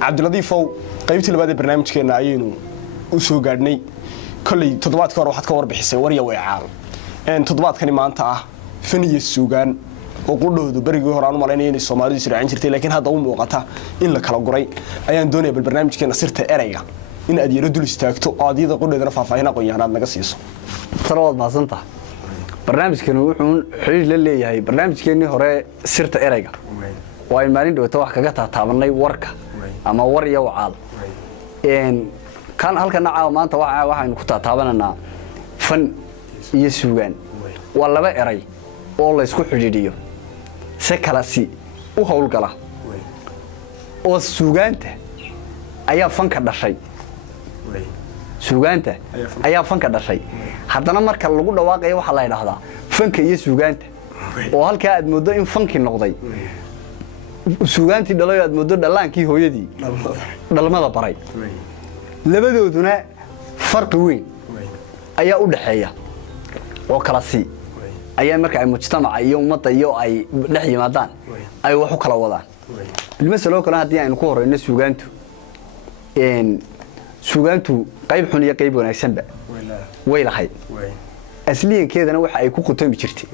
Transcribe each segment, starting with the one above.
cabdiladiifow qaybtii labaad ee barnaamijkeena ayaynu u soo gaadhnay kolley toddobaadkii hore waxaad ka warbixisay warya weecaal toddobaadkani maanta ah fan iyo suugaan oo qudhoodu barigii hore aan u malaynaya inay Soomaalidu israacin jirtay laakiin hadda u muuqata in la kala guray ayaan doonaya bal barnaamijkeena sirta erayga in aad yaro dul istaagto oo aadiyada qudheedana faahfaahin aqoon-yahanaad naga siiso salaad maasanta barnaamijkeenu wuxuu xiriir la leeyahay barnaamijkeenii hore sirta erayga waa in maalin dhawata wax kaga taataabanay warka ama war iyo wacaal kan halka nacaa maanta waxaynu ku taataabananaa fan iyo suugaan waa laba eray oo la isku xidhiidhiyo si kala si u hawlgala oo suugaanta ayaa fanka dhashay suugaanta ayaa fanka dhashay haddana marka lagu dhawaaqayo waxa la yiraahdaa fanka iyo suugaanta oo halka aad moodo in fanki noqday suugaantii dhalayo aad moodo dhalaankii hooyadii dhalmada baray labadooduna farqi weyn ayaa u dhaxeeya oo kala si ayaa marka ay mujtamaca iyo ummadda iyo ay dhex yimaadaan ay wax u kala wadaan bilmasalo kale hadii aynu ku horeyno suugaantu qayb xun iyo qayb wanaagsanba way lahayd asliyankeedana waxa ay ku qotami jirtay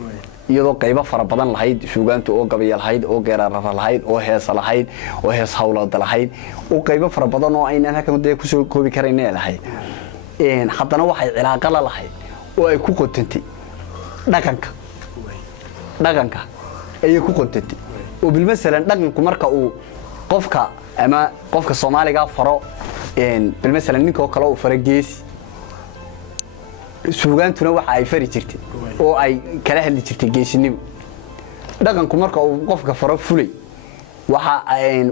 iyadoo qaybo fara badan lahayd suugaantu oo gabayal lahayd oo geerar lahayd oo hees lahayd oo hees hawlad lahayd oo qaybo fara badan oo aynaan halkan ku soo koobi karaynay lahayd haddana waxay cilaaqo la lahayd oo ay ku qotantay dhaqanka ay ku qotantay oo bilmasalan dhaqanku marka uu qofka Soomaaliga faro bilmasalan ninka kale oo fara geesi suugaantuna waxa ay fari jirtay oo ay kala hadli jirtay geesinimo dhaqanku marka uu qofka faro fulay waxa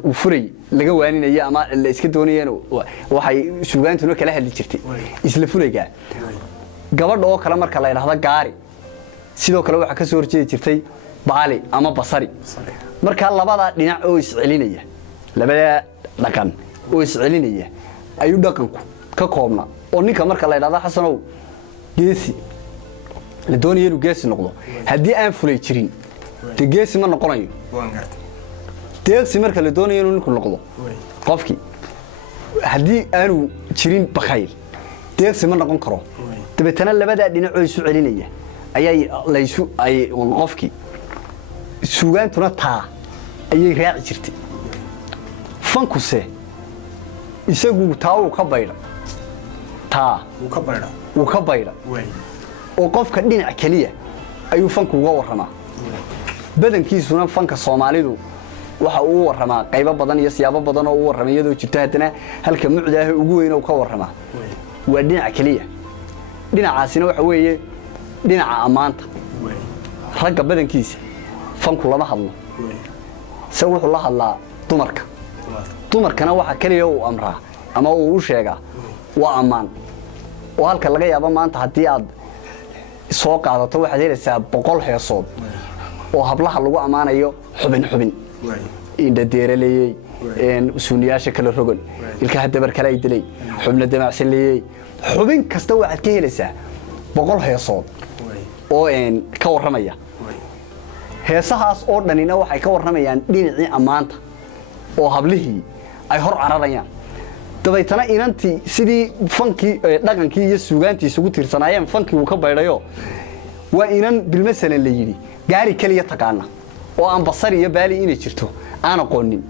uu furay laga waaninaya ama la iska doonayeen waxay suugaantuna kala hadli jirtay isla fulayga gabadh oo kale marka la yiraahdo gaari sidoo kale waxa ka soo horjeedi jirtay baali ama basari marka labada dhinac oo iscelinaya labada dhaqan oo iscelinaya ayuu dhaqanku ka koobna oo ninka marka la yiraahdo xasanow geesi la doonayo inuu geesi noqdo hadii aan fulay jirin de geesi ma noqonayo deeqsi marka la doonayo inuu ninku noqdo qofki hadii aanu jirin bakayl deeqsi ma noqon karo dabeetana labada dhinac oo isu celinaya ay qofki suugaantuna taa ayay raaci jirtay fankuse isagu taa uu ka bayda oo qofka dhinac kaliya ayuu fanku uga waramaa badankiisuna fanka Soomaalidu waxa uu waramaa qaybo badan iyo siyaabo badan oo uu waramay iyadoo jirto hadana halka mucdaaha ugu weyn oo ka waramaa waa dhinac kaliya dhinacaasina waxa weeye dhinaca amaanta ragga badankiisa fanku lama hadlo wuxuu la hadlaa dumarkana waxa kaliya uu amraa ama uu u sheegaa waa amaan oo halka laga yaabo maanta hadii aad soo qaadato waxa helaysaa 100 heesood oo hablaha lagu amaanayo xubin inda deeraleeyay suuniyaasha kala rogan ilka dabar kala idilay xubna damacsan leeyay xubin kasta waxaad ka helaysaa 100 heesood oo ka waramaya heesahaas oo dhanina waxay ka waramayaan dhinacii amaanta oo hablihii ay hor cararayaan dabaytana inantii sidii fankii dhaqankii iyo suugaantiisa ugu tiirsanaayeen fankii uu ka baydayo waa inan bilmasalan la yiri gaari kaliya taqaana oo aan basari iyo baali inay jirto aan aqoonin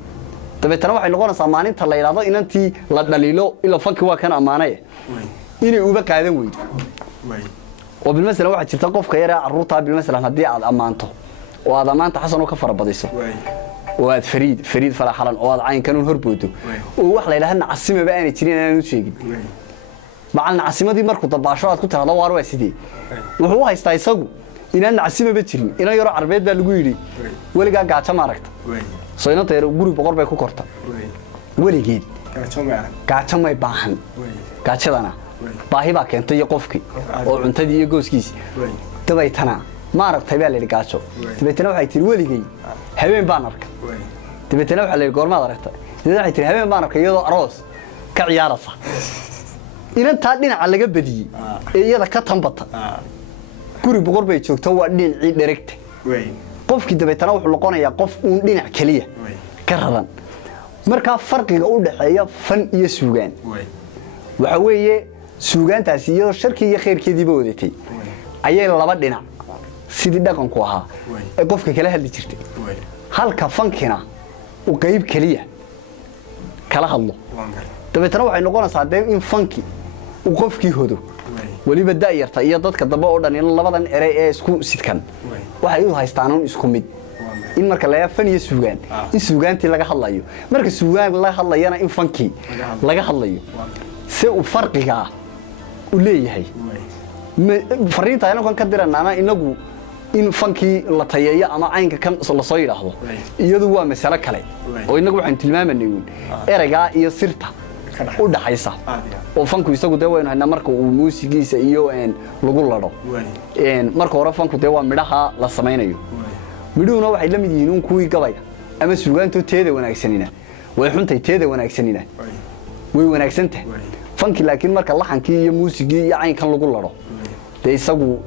dabaytana waxay noqonaysaa maalinta la yiraahdo inantii la dhaliilo ila fankii waa kan amaanay inay uba qaadan weydo oo bilmasalan waxa jirta qofka yar caruurta bilmasalan hadii aad amaanto oo aad amaanta xasan oo ka farabadiso oo aad fariid falaxalan oo aad cayn kanun horboodo oo wax la ilaahay nacasima ba aanay jirin aan u sheegin macalna casimadii markuu dabaasho aad ku tiraahdo waar waa sidii wuxuu haystaa isagu inaan nacasima ba jirin inaan yaro carbeed baa lagu yiri waliga gaajo ma aragta soo inta yar guri boqor bay ku korta waligeed gaajo ma baahan gaajadana baahi baa keentay qofkii oo cuntadii iyo gooskiisa dabaytana ma aragtay baa la gaajo dabaytana waxay tiri waligay habeen baan arkay dabaytana waxa la goormaad aragtay waxay tiri habeen baan arkay iyadoo aroos ka ciyaaraysa inantaa dhinaca laga badiyey ee iyada ka tambata guri boqor bay joogto waa dhinacii dheregta qofkii dabeetana wuxuu noqonayaa qof uun dhinac kaliya ka radan marka farqiga u dhaxeeya fan iyo suugaan waxa weeye suugaantaasi iyo sharkii iyo khayrkeediiba wadatay ayay laba dhinac sidii dhaqanku ahaa ee qofka kala hadli jirtay halka fankina uu qayb kaliya kala hadlo dabeetana waxay noqonaysaa in fanki uu qofkii hodo waliba daayarta iyo dadka dambe oo dhan in labadan eray ee isku sidkan waxay u haystaan isku mid in marka la fan iyo suugaan in suugaantii laga hadlayo marka suugaan la hadlayana in fanki laga hadlayo si uu farqiga u leeyahay fariinta aynu ka diranaana inagu in fanki la tayeeyo ama aynka kan la soo yiraahdo iyadu waa mas'ala kale oo inagu waxaan tilmaamanay erayga iyo sirta u dhaxaysa oo fanku isagu deewayna hayna marka uu muusigiisa iyo lagu lado marka hore fanku deewa midhaha la sameeyo midhuuna waxay la mid yihiin kuwii gabayga ama suugaanto teeda wanaagsanina way xuntay teeda wanaagsanina way wanaagsantahay fanki laakiin marka laxankii iyo muusigii iyo aynkan lagu lado de isagu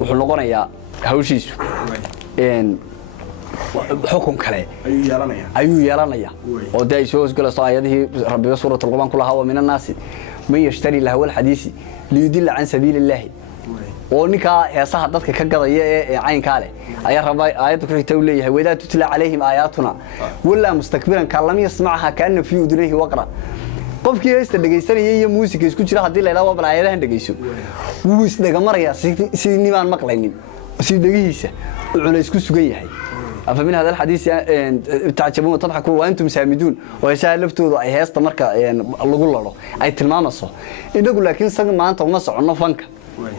wuxuu noqonayaa hawshiisu xukun kale ayuu yeelanaya oo day soo isgalaso aayadii rabbiga suuratul qur'aan kula hawa min an-naasi man yashtari lahu al-hadisi liyudilla an sabilillahi oo ninka heesaha dadka ka gadaya ee aynka leh ayaa rabay aayadu ku xigtay leeyahay wada tutla alayhim ayatuna wala mustakbiran kalam yasma'ha kaana fi udunihi waqra qofkii heesta dhageysanayay iyo muusiga isku jira hadii la ilaawo balaayadahan dhageyso wuu isdaga maraya si nimaan maqlaynin si dagihiisa wuxuu isku sugan yahay أفمن هذا الحديث تعجبون وتضحكون وأنتم سامدون ويسهل لفتوه أي هيست مركا اللي له أي تلمامصه إن نقول لكن سجن ما أنت ونص عنا فنك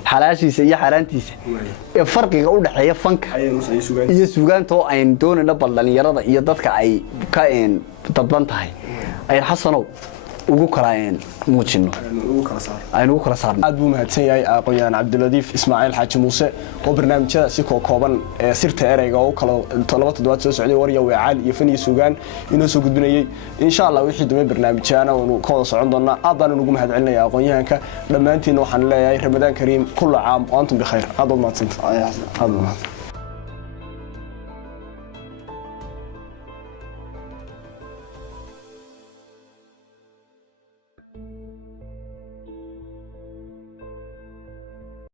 حلاشي سيا حلانتيسه الفرق يقول ده هي فنك يسوقان تو أين دون نبض لأن يرضى يضدك أي كائن تضبطها أي حصنوا وقكرين موجينو aynu kala saarnaa aad buu mahadsan yahay aqoon Cabdiladiif Ismaaciil Xaaji Muuse oo barnaamijyada si kooban ee sirta erayga oo kala 7 toddobaad soo socday wariyo weecaal iyo fan iyo suugaan inoo soo gudbinayay insha Allah wixii dambe barnaamijyana oo ka wada socon doona aad baan ugu mahadcelinayaa aqoonyahanka dhamaantiin waxaan leeyahay Ramadaan Kariim kullu caam wa antum bi khayr aad u mahadsantahay